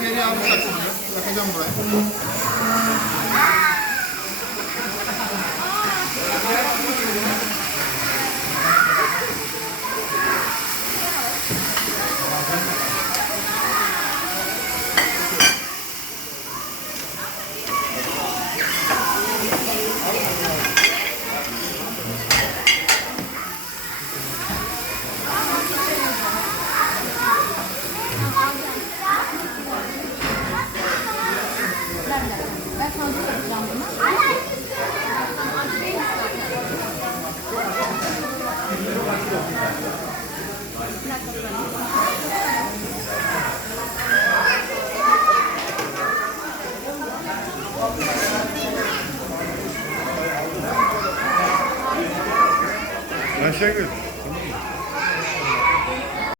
keri abi takılıyor. Bırakacağım buraya. Sana yapacağım.